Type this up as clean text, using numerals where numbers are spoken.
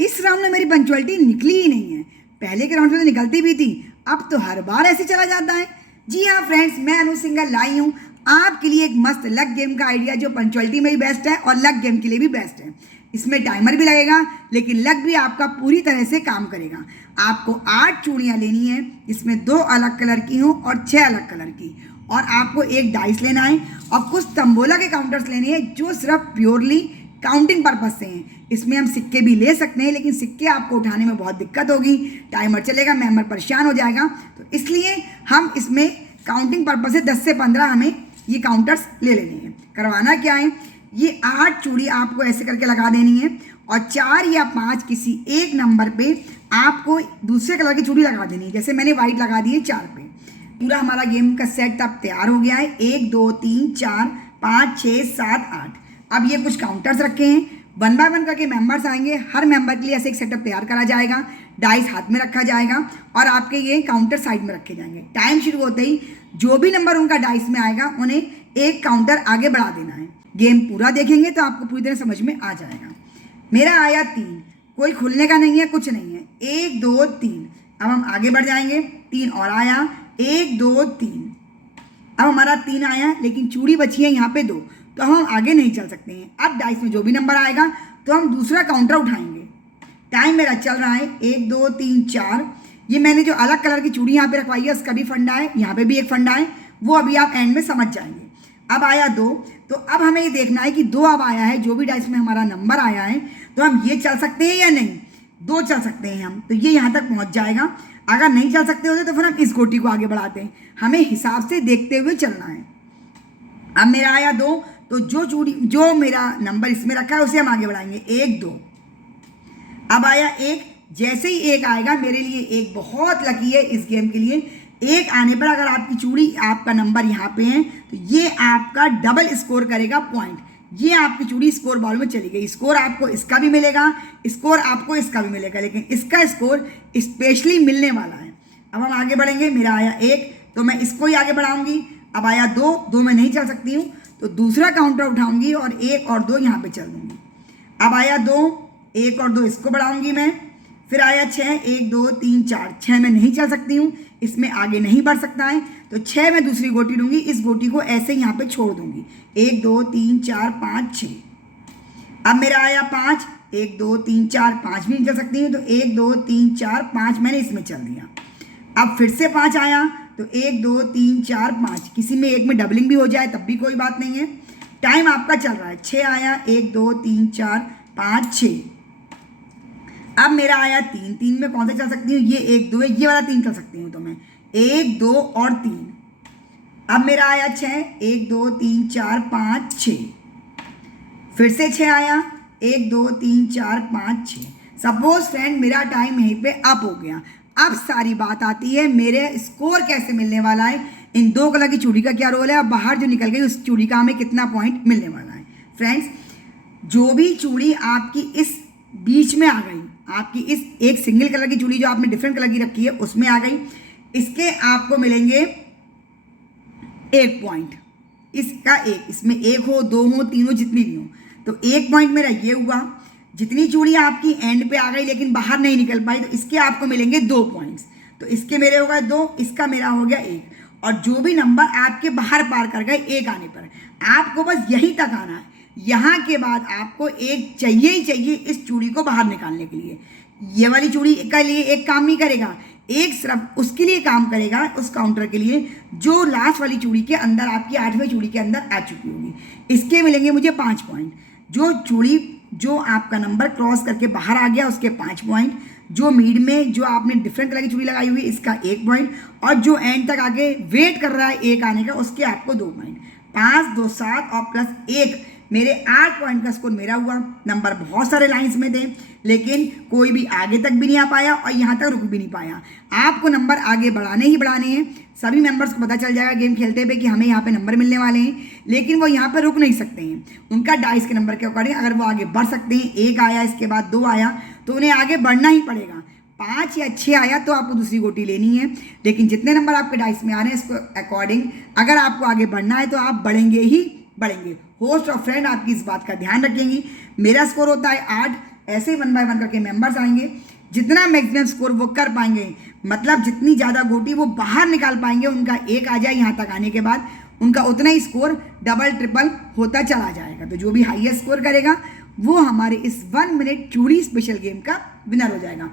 इस राउंड में मेरी पंचुअलिटी निकली ही नहीं है। पहले के राउंड में तो निकलती भी थी, अब तो हर बार ऐसे चला जाता है। जी हाँ फ्रेंड्स, मैं अनु सिंघल लाई हूँ आपके लिए एक मस्त लक गेम का आइडिया जो पंचुअलिटी में भी बेस्ट है और लक गेम के लिए भी बेस्ट है। इसमें टाइमर भी लगेगा लेकिन लक भी आपका पूरी तरह से काम करेगा। आपको 8 चूड़ियाँ लेनी है जिसमें 2 अलग कलर की हों और 6 अलग कलर की, और आपको एक डाइस लेना है और कुछ तंबोला के काउंटर्स लेने हैं जो सिर्फ प्योरली काउंटिंग पर्पज से हैं। इसमें हम सिक्के भी ले सकते हैं लेकिन सिक्के आपको उठाने में बहुत दिक्कत होगी, टाइमर चलेगा, मेंबर परेशान हो जाएगा, तो इसलिए हम इसमें काउंटिंग पर्पज से 10 से 15 हमें ये काउंटर्स ले लेने हैं। करवाना क्या है, ये 8 चूड़ी आपको ऐसे करके लगा देनी है और 4 या 5 किसी एक नंबर पे आपको दूसरे कलर की चूड़ी लगा देनी है। जैसे मैंने वाइट लगा दी है 4 पे। पूरा हमारा गेम का सेट अब तैयार हो गया है। 1 2 3 4 5 6 7 8। अब ये कुछ काउंटर्स रखे हैं, 1 बाय 1 करके मेंबर्स आएंगे, हर मेंबर के लिए ऐसे एक सेटअप तैयार करा जाएगा, डाइस हाथ में रखा जाएगा और आपके ये काउंटर साइड में रखे जाएंगे। टाइम शुरू होते ही जो भी नंबर उनका डाइस में आएगा उन्हें एक काउंटर आगे बढ़ा देना है। गेम पूरा देखेंगे तो आपको पूरी तरह समझ में आ जाएगा। मेरा आया 3, कोई खुलने का नहीं है, कुछ नहीं है। 1 2 3। अब हम आगे बढ़ जाएंगे, 3 और आया, 1 2 3। अब हमारा 3 आया लेकिन चूड़ी बची है यहाँ पे 2, तो हम आगे नहीं चल सकते हैं। अब डाइस में जो भी नंबर आएगा तो हम दूसरा काउंटर उठाएंगे। टाइम मेरा चल रहा है, 1 2 3 4। ये मैंने जो अलग कलर की चूड़ी यहाँ पे रखवाई है उसका भी फंडा है, यहाँ पे भी एक फंडा है, वो अभी आप एंड में समझ जाएंगे। अब आया 2, तो अब हमें ये देखना है कि 2 अब आया है, जो भी डाइस में हमारा नंबर आया है, तो हम ये चल सकते हैं या नहीं। 2 चल सकते हैं हम, तो ये यहाँ तक पहुँच जाएगा। अगर नहीं चल सकते होते तो फिर हम इस गोटी को आगे बढ़ाते हैं। हमें हिसाब से देखते हुए चलना है। अब मेरा आया 2, तो जो मेरा नंबर इसमें रखा है उसे हम आगे बढ़ाएंगे, 1 2। अब आया 1, जैसे ही 1 आएगा, मेरे लिए 1 बहुत लकी है इस गेम के लिए। 1 आने पर अगर आपकी चूड़ी, आपका नंबर यहाँ पे है तो ये आपका डबल स्कोर करेगा पॉइंट। ये आपकी चूड़ी स्कोर बॉल में चली गई। स्कोर आपको इसका भी मिलेगा, स्कोर आपको इसका भी मिलेगा, लेकिन इसका स्कोर स्पेशली मिलने वाला है। अब हम आगे बढ़ेंगे। मेरा आया 1, तो मैं इसको ही आगे बढ़ाऊंगी। अब आया 2 मैं नहीं चल सकती हूँ, तो दूसरा काउंटर उठाऊंगी और 1 और 2 यहाँ पे चल दूंगी। अब आया 2, 1 और 2 इसको बढ़ाऊंगी मैं। फिर आया 6, 1 2 3 4। 6 मैं नहीं चल सकती हूँ, इसमें आगे नहीं बढ़ सकता है, तो 6 मैं दूसरी गोटी लूँगी, इस गोटी को ऐसे यहाँ पे छोड़ दूँगी। 1 2 3 4 5 6। अब मेरा आया 5, 1 2 3 4 5 भी नहीं चल सकती हूँ, तो 1 2 3 4 5 मैंने इसमें चल दिया। अब फिर से 5 आया, तो 1 2 3 4 5, किसी में एक में डबलिंग भी हो जाए तब भी कोई बात नहीं है। टाइम आपका चल रहा है। 6 आया, 1 2 3 4 5 6। अब मेरा आया 3, 3 में कौन सा चल सकती हूँ, ये 1 2 है, ये वाला 3 चल सकती हूँ, तो मैं 1 2 और 3। अब मेरा आया 6, 1 2 3 4 5 6। फिर से 6 आया, 1 2 3 4 5 6। सपोज फ्रेंड मेरा टाइम यहीं पे अप हो गया। अब सारी बात आती है मेरे स्कोर कैसे मिलने वाला है, इन 2 कलर की चूड़ी का क्या रोल है, और बाहर जो निकल गई उस चूड़ी का हमें कितना पॉइंट मिलने वाला है। फ्रेंड्स, जो भी चूड़ी आपकी इस बीच में आ गई, आपकी इस एक सिंगल कलर की चूड़ी जो आपने डिफरेंट कलर की रखी है उसमें आ गई, इसके आपको मिलेंगे 1 पॉइंट। इसका 1, इसमें 1 हो, 2 हो, 3 हो, जितनी भी हो, तो 1 पॉइंट मेरा ये हुआ। जितनी चूड़ी आपकी एंड पे आ गई लेकिन बाहर नहीं निकल पाई, तो इसके आपको मिलेंगे 2 पॉइंट्स। तो इसके मेरे हो गए 2, इसका मेरा हो गया 1। और जो भी नंबर आपके बाहर पार कर गए 1 आने पर, आपको बस यहीं तक आना है। यहाँ के बाद आपको 1 चाहिए ही चाहिए इस चूड़ी को बाहर निकालने के लिए। ये वाली चूड़ी के लिए 1 काम नहीं करेगा, 1 सिर्फ उसके लिए काम करेगा, उस काउंटर के लिए जो लास्ट वाली चूड़ी के अंदर, आपकी 8वें चूड़ी के अंदर आ चुकी होगी। इसके मिलेंगे मुझे 5 पॉइंट। जो चूड़ी जो आपका नंबर क्रॉस करके बाहर आ गया उसके 5 पॉइंट, जो मीड में जो आपने डिफरेंट कलर की चूड़ी लगाई हुई इसका 1 पॉइंट, और जो एंड तक आगे वेट कर रहा है 1 आने का उसके आपको 2 पॉइंट। 5 2 7 और प्लस 1, मेरे 8 पॉइंट का स्कोर मेरा हुआ। नंबर बहुत सारे लाइंस में थे लेकिन कोई भी आगे तक भी नहीं आ पाया और यहाँ तक रुक भी नहीं पाया। आपको नंबर आगे बढ़ाने ही बढ़ाने हैं। सभी मेंबर्स को पता चल जाएगा गेम खेलते हुए कि हमें यहाँ पे नंबर मिलने वाले हैं, लेकिन वो यहाँ पे रुक नहीं सकते हैं। उनका डाइस के नंबर के अकॉर्डिंग अगर वो आगे बढ़ सकते हैं, 1 आया इसके बाद 2 आया, तो उन्हें आगे बढ़ना ही पड़ेगा। 5 या 6 आया तो आपको दूसरी गोटी लेनी है, लेकिन जितने नंबर आपके डाइस में आ रहे हैं इसको अकॉर्डिंग अगर आपको आगे बढ़ना है तो आप बढ़ेंगे ही बढ़ेंगे। होस्ट और फ्रेंड आपकी इस बात का ध्यान रखेंगी। मेरा स्कोर होता है 8, ऐसे ही 1 बाय 1 करके मेंबर्स आएंगे, जितना मैक्सिमम स्कोर वो कर पाएंगे, मतलब जितनी ज़्यादा गोटी वो बाहर निकाल पाएंगे, उनका एक आ जाए यहाँ तक आने के बाद, उनका उतना ही स्कोर डबल ट्रिपल होता चला जाएगा। तो जो भी हाईएस्ट स्कोर करेगा वो हमारे इस 1 मिनट चूड़ी स्पेशल गेम का विनर हो जाएगा।